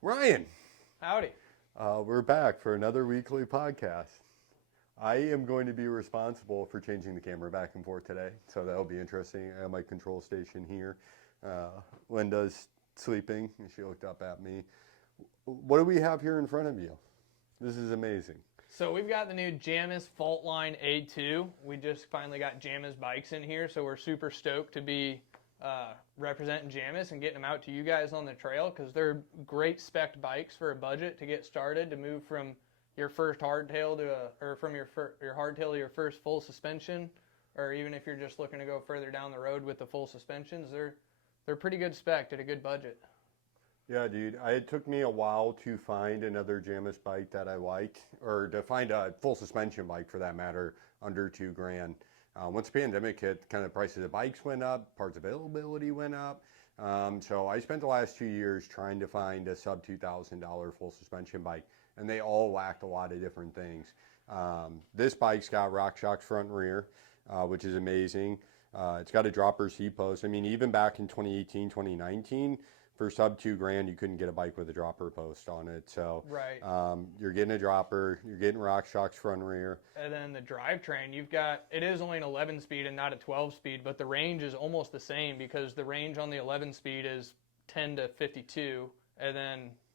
Ryan, Howdy. we're back for another weekly podcast. I am going to be responsible for changing the camera back and forth today, so that'll be interesting. I have my control station here. Linda's sleeping, and she looked up at me. What do we have here in front of you? This is amazing. So we've got the new Jamis Faultline A2. We just finally got Jamis bikes in here, so we're super stoked to be representing Jamis and getting them out to you guys on the trail because they're great spec bikes for a budget to get started, to move from your first hardtail or from your hardtail to your first full suspension, or even if you're just looking to go further down the road with the full suspensions. They're pretty good spec at a good budget. Yeah, dude. It took me a while to find another Jamis bike that I liked, or to find a full suspension bike for that matter, under $2,000. Once the pandemic hit, kind of the prices of bikes went up, parts availability went up. So I spent the last 2 years trying to find a sub $2,000 full suspension bike, and they all lacked a lot of different things. This bike's got RockShox front and rear, which is amazing. It's got a dropper seat post. I mean, even back in 2018, 2019, for sub $2,000, you couldn't get a bike with a dropper post on it. So Right. you're getting a dropper, you're getting RockShox front and rear. And then the drivetrain, it is only an 11 speed and not a 12 speed, but the range is almost the same because the range on the 11 speed is 10 to 52,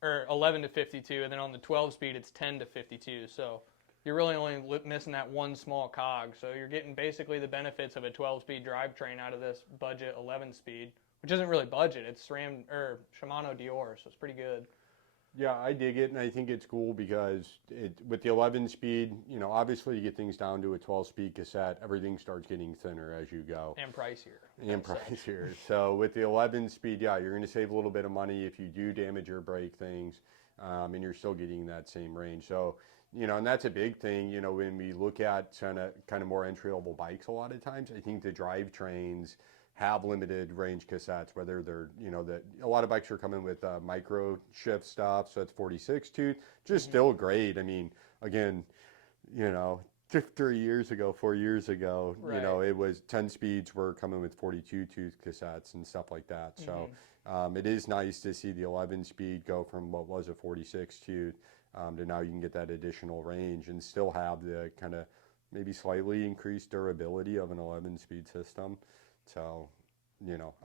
or 11 to 52, and then on the 12 speed it's 10 to 52. So you're really only missing that one small cog. So you're getting basically the benefits of a 12 speed drivetrain out of this budget 11 speed, which isn't really budget. It's Shimano Dior, so it's pretty good. Yeah, I dig it, and I think it's cool because with the 11 speed, obviously you get things down to a 12 speed cassette, everything starts getting thinner as you go. And pricier. And pricier. So with the 11 speed, yeah, you're going to save a little bit of money if you do damage or break things, and you're still getting that same range. So, and that's a big thing, when we look at kind of more entry-level bikes a lot of times, I think the drivetrains have limited range cassettes, whether they're, a lot of bikes are coming with micro shift stuff, so it's 46 tooth, just still great. I mean, again, 3 years ago, 4 years ago, Right. It was 10 speeds were coming with 42 tooth cassettes and stuff like that. So it is nice to see the 11 speed go from what was a 46 tooth to now you can get that additional range and still have the kind of maybe slightly increased durability of an 11 speed system. So,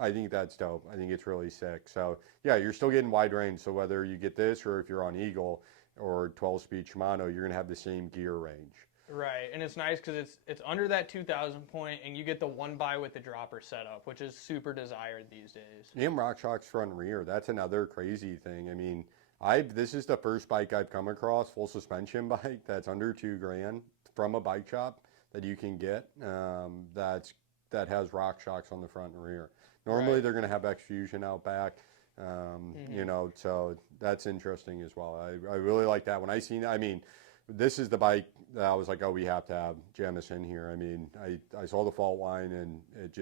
I think that's dope. I think it's really sick. So, yeah, you're still getting wide range. So whether you get this or if you're on Eagle or 12-speed Shimano, you're going to have the same gear range. Right, and it's nice because it's under that 2,000 point, and you get the one by with the dropper setup, which is super desired these days. And RockShox front and rear. That's another crazy thing. I mean, this is the first bike I've come across, full suspension bike that's under $2,000 from a bike shop that you can get. That has RockShox on the front and rear. Normally Right. they're going to have X-Fusion out back, so that's interesting as well. I really like that. When I seen, I mean, this is the bike that I was like, oh, we have to have Jamis in here. I mean, I saw the Faultline and it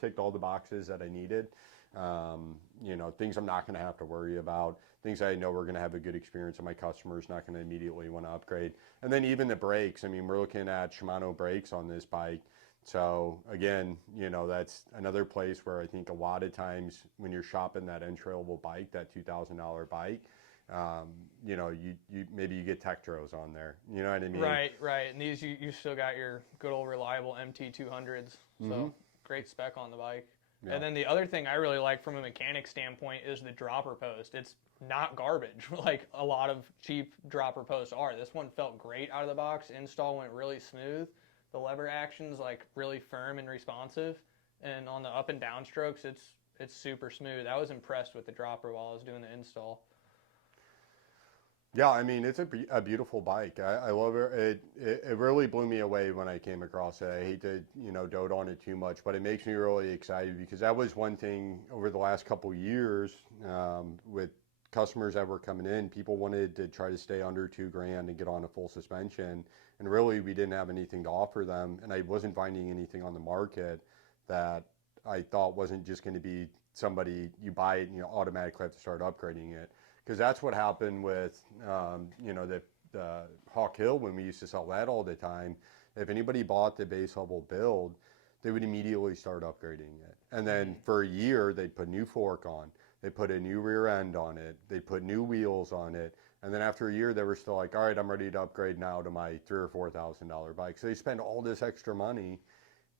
ticked all the boxes that I needed. Things I'm not going to have to worry about, things I know we're going to have a good experience and my customer's not going to immediately want to upgrade. And then even the brakes, I mean, we're looking at Shimano brakes on this bike. So again, that's another place where I think a lot of times when you're shopping that entry-level bike, that $2,000 bike, maybe you get Tektros on there. You know what I mean? Right. And these you still got your good old reliable MT200s. So great spec on the bike. Yeah. And then the other thing I really like from a mechanic standpoint is the dropper post. It's not garbage like a lot of cheap dropper posts are. This one felt great out of the box. Install went really smooth. The lever action's like really firm and responsive, and on the up and down strokes, it's super smooth. I was impressed with the dropper while I was doing the install. Yeah, I mean, it's a beautiful bike. I love it. It really blew me away when I came across it. I hate to, dote on it too much, but it makes me really excited because that was one thing over the last couple years with customers that were coming in. People wanted to try to stay under $2,000 and get on a full suspension. And really, we didn't have anything to offer them. And I wasn't finding anything on the market that I thought wasn't just going to be somebody, you buy it and you automatically have to start upgrading it. Because that's what happened with, the Hawk Hill when we used to sell that all the time. If anybody bought the base level build, they would immediately start upgrading it. And then for a year, they'd put new fork on. They put a new rear end on it. They put new wheels on it. And then after a year, they were still like, all right, I'm ready to upgrade now to my $3,000 or $4,000 bike. So they spend all this extra money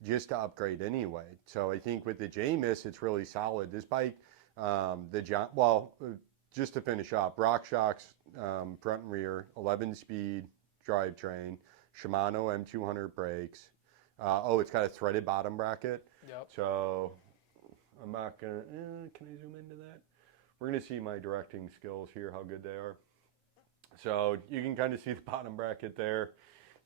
just to upgrade anyway. So I think with the Jamis, it's really solid. This bike, just to finish up, RockShox front and rear, 11-speed drivetrain, Shimano M200 brakes. It's got a threaded bottom bracket. Yep. So I'm not gonna. Can I zoom into that? We're gonna see my directing skills here, how good they are. So you can kind of see the bottom bracket there.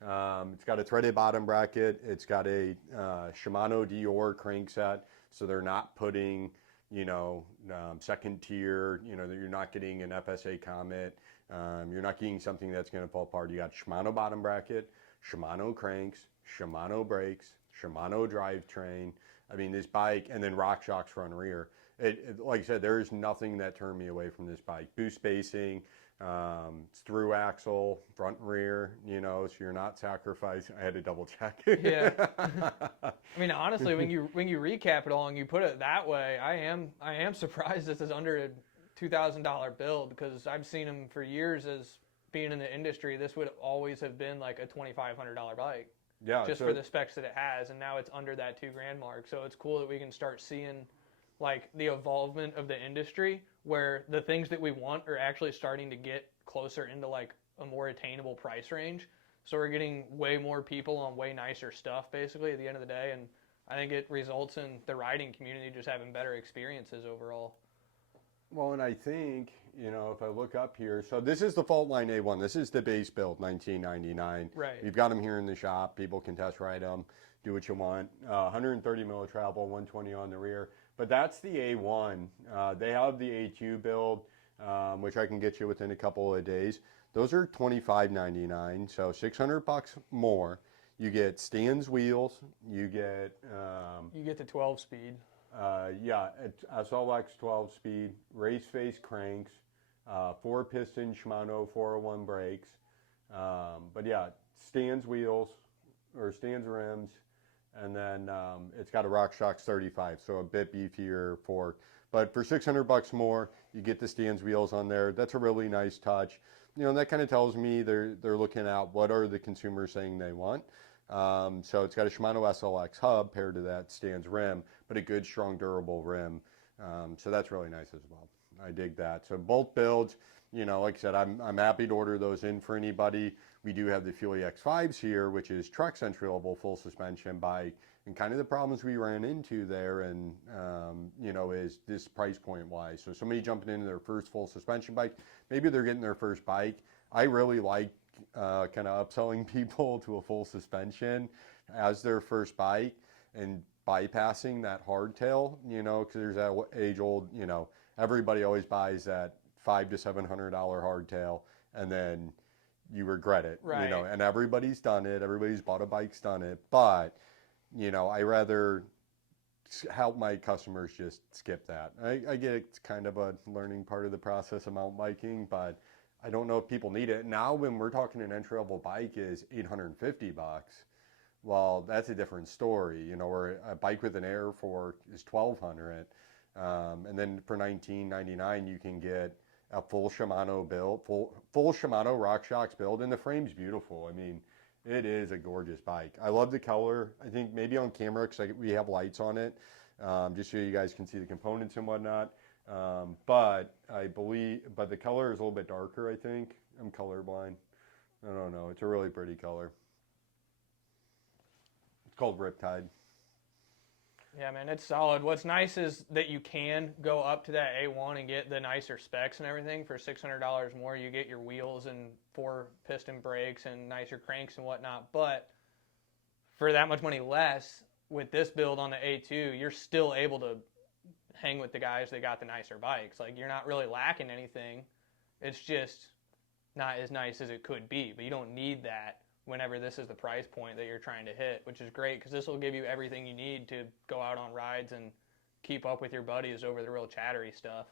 It's got a threaded bottom bracket. It's got a Shimano Dior crankset, so they're not putting, second tier. You're not getting an FSA Comet. You're not getting something that's going to fall apart. You got Shimano bottom bracket, Shimano cranks, Shimano brakes, Shimano drivetrain. I mean, this bike, and then RockShox front and rear. Like I said, there is nothing that turned me away from this bike. Boost spacing, it's through axle, front and rear, so you're not sacrificing. I had to double check. Yeah. I mean, honestly, when you recap it all and you put it that way, I am surprised this is under a $2,000 build, because I've seen them for years as being in the industry. This would always have been like a $2,500 bike. Yeah. Just for the specs that it has, and now it's under that $2,000 mark. So it's cool that we can start seeing like the evolvement of the industry, where the things that we want are actually starting to get closer into like a more attainable price range. So we're getting way more people on way nicer stuff basically at the end of the day, and I think it results in the riding community just having better experiences overall. Well, and I think, if I look up here, so this is the Faultline A1. This is the base build, 1999. Right. You've got them here in the shop. People can test ride them, do what you want. 130 mil of travel, 120 on the rear. But that's the A1. They have the A2 build, which I can get you within a couple of days. Those are $25.99, so $600 more. You get Stan's wheels. You get the 12-speed. SLX 12-speed, race face cranks, 4-piston Shimano 401 brakes. Stan's wheels or Stan's rims, and then it's got a RockShox 35, so a bit beefier fork. But for $600 more, you get the Stan's wheels on there. That's a really nice touch. That kind of tells me they're looking at what are the consumers saying they want. So it's got a Shimano SLX hub paired to that Stan's rim, but a good, strong, durable rim. So that's really nice as well. I dig that. So both builds, like I said, I'm happy to order those in for anybody. We do have the Fuel X5s here, which is truck's entry-level full suspension bike, and kind of the problems we ran into there, and is this price point wise. So somebody jumping into their first full suspension bike, maybe they're getting their first bike. I really like kind of upselling people to a full suspension as their first bike and bypassing that hardtail, because there's that age-old, everybody always buys that $500 to $700 hardtail, and then you regret it, right. And everybody's done it. Everybody's bought a bike's done it, but I rather help my customers just skip that. I get it's kind of a learning part of the process of mountain biking, but I don't know if people need it. Now when we're talking an entry-level bike is $850, well, that's a different story. Where a bike with an air fork is $1,200. And then for $19.99, you can get a full Shimano build, full Shimano RockShox build, and the frame's beautiful. I mean, it is a gorgeous bike. I love the color. I think maybe on camera, because we have lights on it, just so you guys can see the components and whatnot. But the color is a little bit darker, I think. I'm colorblind. I don't know. It's a really pretty color. It's called Riptide. Yeah, man, it's solid. What's nice is that you can go up to that A1 and get the nicer specs and everything for $600 more. You get your wheels and 4-piston brakes and nicer cranks and whatnot. But for that much money less, with this build on the A2, you're still able to hang with the guys that got the nicer bikes. Like, you're not really lacking anything. It's just not as nice as it could be. But you don't need that whenever this is the price point that you're trying to hit, which is great because this will give you everything you need to go out on rides and keep up with your buddies over the real chattery stuff.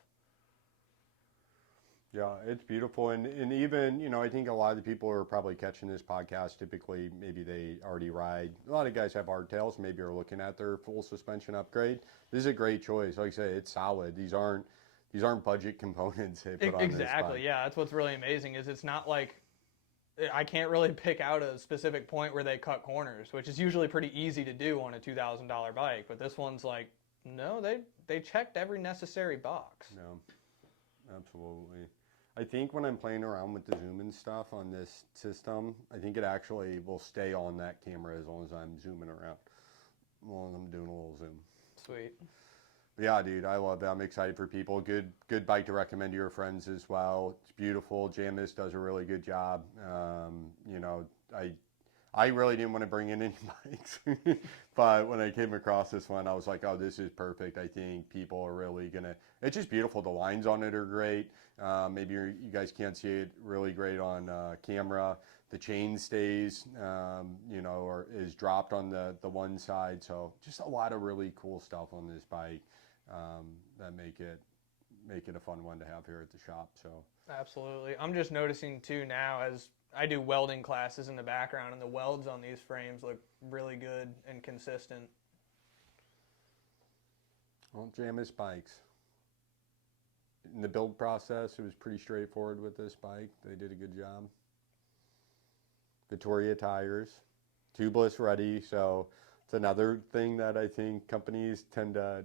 Yeah, it's beautiful. And even, I think a lot of the people who are probably catching this podcast, typically maybe they already ride. A lot of guys have hardtails, maybe are looking at their full suspension upgrade. This is a great choice. Like I say, it's solid. These aren't these aren't budget components they put on this Exactly. bike. Yeah, that's what's really amazing is it's not like I can't really pick out a specific point where they cut corners, which is usually pretty easy to do on a $2,000 bike. But this one's like, no, they checked every necessary box. No, absolutely. I think when I'm playing around with the zoom and stuff on this system, I think it actually will stay on that camera as long as I'm zooming around. As long as I'm doing a little zoom. Sweet. But yeah, dude, I love it. I'm excited for people. Good bike to recommend to your friends as well. It's beautiful. Jamis does a really good job. You know, I really didn't want to bring in any bikes, but when I came across this one, I was like, oh, this is perfect. I think people are really gonna. It's just beautiful. The lines on it are great. Maybe you guys can't see it really great on camera. The chain stays, you know, or is dropped on the one side. So just a lot of really cool stuff on this bike that make it a fun one to have here at the shop. So Absolutely. I'm just noticing too now as I do welding classes in the background, and the welds on these frames look really good and consistent. well, Jamis bikes. In the build process, it was pretty straightforward with this bike. They did a good job. Vittoria tires, tubeless ready. So it's another thing that I think companies tend to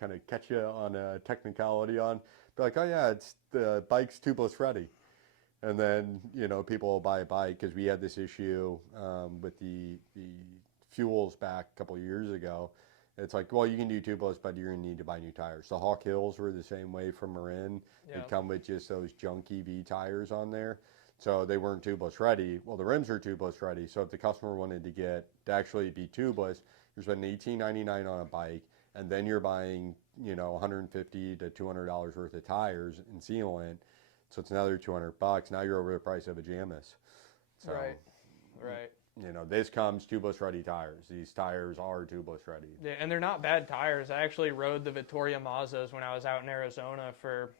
kind of catch you on a technicality on. Be like, oh yeah, it's the bike's tubeless ready. And then, you know, people will buy a bike because we had this issue with the fuels back a couple of years ago. It's like, well, you can do tubeless, but you're going to need to buy new tires. The Hawk Hills were the same way from Marin. Yeah. They'd come with just those junky V tires on there. So they weren't tubeless ready. Well, the rims are tubeless ready. So if the customer wanted to actually be tubeless, you're spending $18.99 on a bike, and then you're buying, you know, $150 to $200 worth of tires and sealant. So it's another $200. Now you're over the price of a Jamis. So, Right. you know, this comes tubeless ready tires. These tires are tubeless ready. Yeah, and they're not bad tires. I actually rode the Vittoria Mazdas when I was out in Arizona for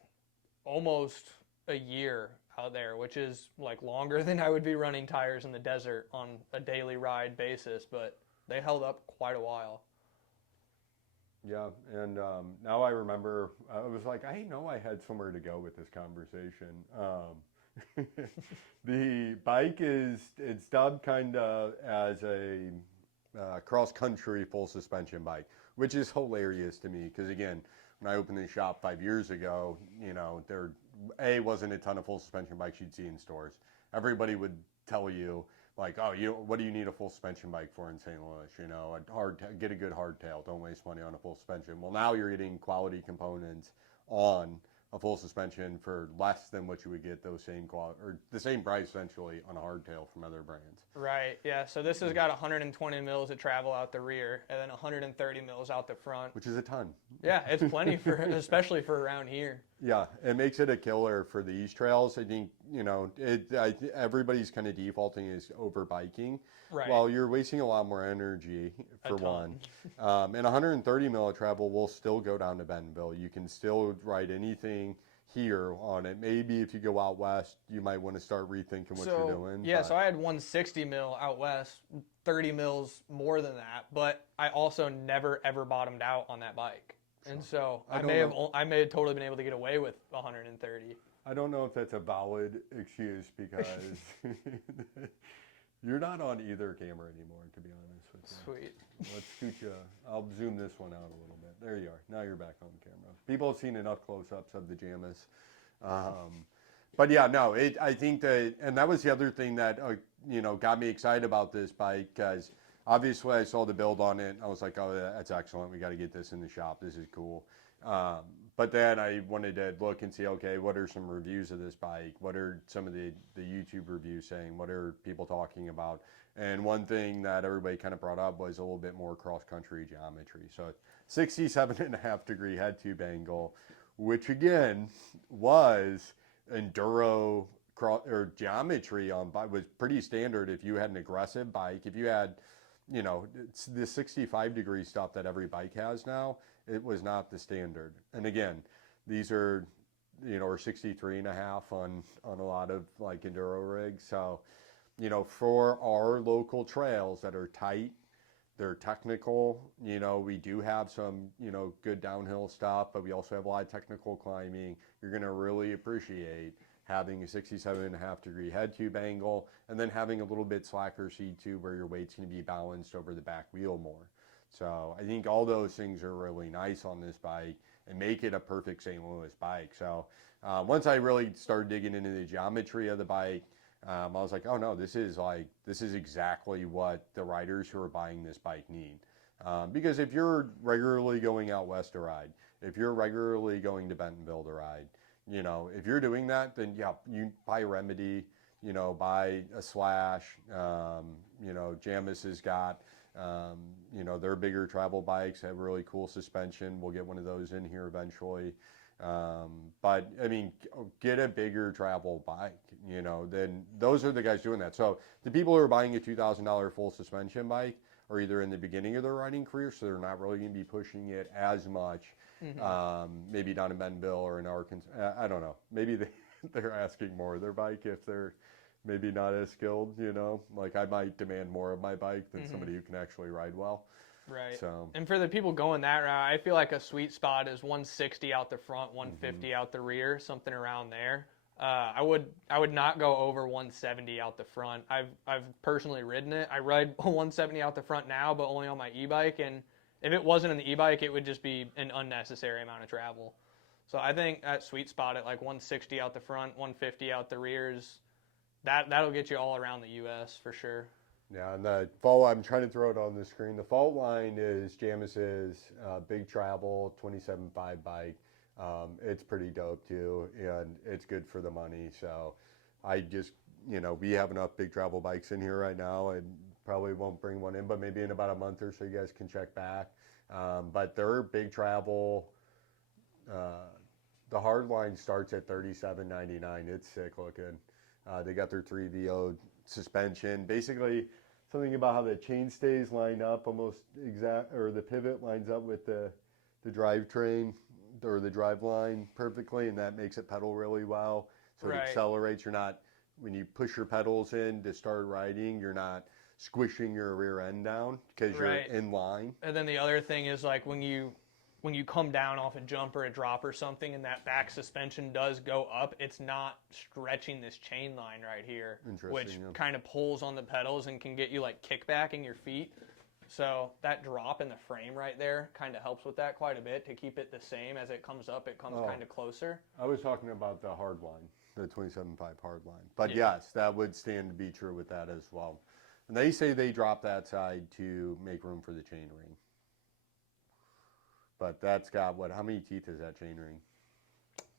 almost a year out there, which is like longer than I would be running tires in the desert on a daily ride basis, but they held up quite a while. Yeah, and now I remember, I was like, I know I had somewhere to go with this conversation. The bike it's dubbed kind of as a cross-country full suspension bike, which is hilarious to me because, again, when I opened the shop 5 years ago, you know, there wasn't a ton of full suspension bikes you'd see in stores. Everybody would tell you, like, oh, what do you need a full suspension bike for in St. Louis? You know, get a good hardtail. Don't waste money on a full suspension. Well, now you're getting quality components on a full suspension for less than what you would get those same quality, or the same price essentially on a hardtail from other brands. Right, yeah. So this has got 120 mils of travel out the rear and then 130 mils out the front. Which is a ton. Yeah, it's plenty for, especially for around here. Yeah, it makes it a killer for these trails. I think, you know, everybody's kind of defaulting is over biking. Right. Well, you're wasting a lot more energy for one. And 130 mil of travel will still go down to Bentonville. You can still ride anything here on it. Maybe if you go out west, you might want to start rethinking what you're doing. Yeah, so I had 160 mil out west, 30 mils more than that, but I also never ever bottomed out on that bike. And so I may have totally been able to get away with 130. I don't know if that's a valid excuse because you're not on either camera anymore, to be honest with you. Sweet. Let's scoot you. I'll zoom this one out a little bit. There you are. Now you're back on camera. People have seen enough close-ups of the Jamis. But yeah, no, I think that, and that was the other thing that, you know, got me excited about this bike because obviously I saw the build on it. I was like, oh, that's excellent. We got to get this in the shop. This is cool. But then I wanted to look and see, okay, what are some reviews of this bike? What are some of the YouTube reviews saying? What are people talking about? And one thing that everybody kind of brought up was a little bit more cross-country geometry. So 67.5-degree head tube angle, which again was enduro or geometry on bike, was pretty standard if you had an aggressive bike. If you had, you know, it's the 65-degree stuff that every bike has now, it was not the standard. And again, these are, you know, or 63.5 on a lot of like enduro rigs. So, you know, for our local trails that are tight, They're technical. We do have some, good downhill stuff, but we also have a lot of technical climbing. You're going to really appreciate having a 67.5-degree head tube angle, and then having a little bit slacker seat tube where your weight's going to be balanced over the back wheel more. So I think all those things are really nice on this bike and make it a perfect St. Louis bike. So once I really started digging into the geometry of the bike, I was like, oh no, this is exactly what the riders who are buying this bike need. Because if you're regularly going out west to ride, if you're regularly going to Bentonville to ride, if you're doing that, then yeah, you buy a Remedy, buy a Slash. Jamis has got, their bigger travel bikes have really cool suspension. We'll get one of those in here eventually. But I mean, get a bigger travel bike, then those are the guys doing that. So the people who are buying a $2,000 full suspension bike are either in the beginning of their riding career, so they're not really going to be pushing it as much, maybe down in Bentonville or in Arkansas. I don't know. Maybe they're asking more of their bike if they're maybe not as skilled, like I might demand more of my bike than somebody who can actually ride well. Right. So, and for the people going that route, I feel like a sweet spot is 160 out the front, 150 out the rear, something around there. I would not go over 170 out the front. I've personally ridden it. I ride 170 out the front now, but only on my e-bike. And if it wasn't an e-bike, it would just be an unnecessary amount of travel. So I think that sweet spot at like 160 out the front, 150 out the rears, that'll get you all around the U.S. for sure. yeah, and the fault, I'm trying to throw it on the screen. The Faultline is Jamis's big travel 27.5 bike. It's pretty dope too, and it's good for the money. So I just, we have enough big travel bikes in here right now, and probably won't bring one in, but maybe in about a month or so you guys can check back. But their big travel, the hardline starts at $37.99. It's sick looking. They got their 3VO suspension. Basically, something about how the chainstays line up almost exact, or the pivot lines up with the drivetrain or the drive line perfectly, and that makes it pedal really well. So it accelerates. You're not, when you push your pedals in to start riding, you're not squishing your rear end down because you're in line. And then the other thing is like when you come down off a jump or a drop or something and that back suspension does go up, it's not stretching this chain line right here, which kind of pulls on the pedals and can get you like kickback in your feet. So that drop in the frame right there kind of helps with that quite a bit to keep it the same. As it comes up, it comes kind of closer. I was talking about the hard line, the 27.5 hard line. But yes, that would stand to be true with that as well. And they say they drop that side to make room for the chain ring. But that's got how many teeth is that chain ring?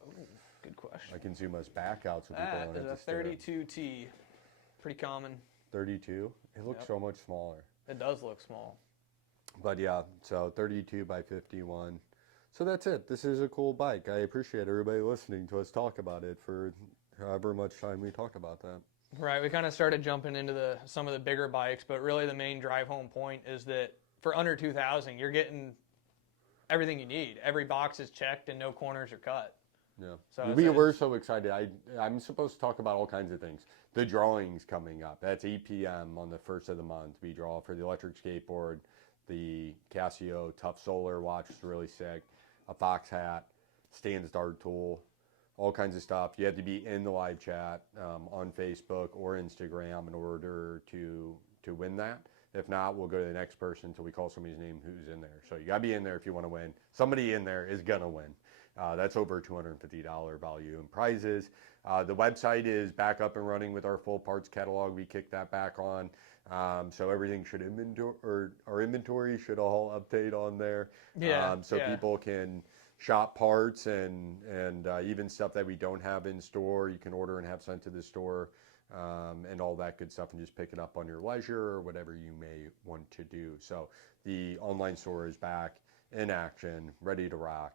Oh, good question. I can zoom us back out so people don't have to stare. That is a 32T. Pretty common. 32? It looks so much smaller. It does look small. But yeah, so 32 by 51. So that's it. This is a cool bike. I appreciate everybody listening to us talk about it for however much time we talk about that. Right. We kind of started jumping into some of the bigger bikes, but really the main drive home point is that for under 2,000, you're getting everything you need. Every box is checked and no corners are cut. Yeah. So we're so excited. I'm supposed to talk about all kinds of things. The drawing's coming up. That's 8 p.m. on the 1st of the month. We draw for the electric skateboard, the Casio Tough Solar watch is really sick, a Fox hat, Stan's dart tool, all kinds of stuff. You have to be in the live chat on Facebook or Instagram in order to win that. If not, we'll go to the next person until we call somebody's name who's in there. So you got to be in there if you want to win. Somebody in there is going to win. That's over $250 value in prizes. The website is back up and running with our full parts catalog. We kicked that back on. So everything should our inventory should all update on there. People can shop parts and even stuff that we don't have in store, you can order and have sent to the store. And all that good stuff, and just pick it up on your leisure or whatever you may want to do. So the online store is back in action, ready to rock.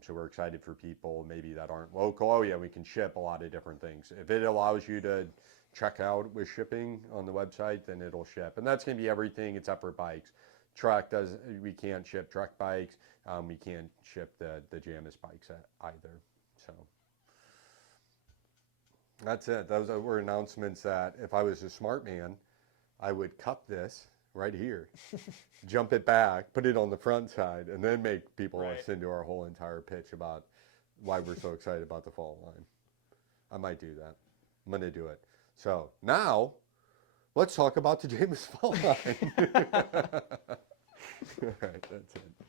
So we're excited for people maybe that aren't local. Oh yeah, we can ship a lot of different things. If it allows you to check out with shipping on the website, then it'll ship. And that's going to be everything except for bikes. We can't ship truck bikes. We can't ship the Jamis bikes either. So that's it. Those were announcements that if I was a smart man, I would cut this right here. Jump it back, put it on the front side, and then make people Right. listen to our whole entire pitch about why we're so excited about the fall line. I might do that. I'm going to do it. So now, let's talk about the Jamis Faultline. All right, that's it.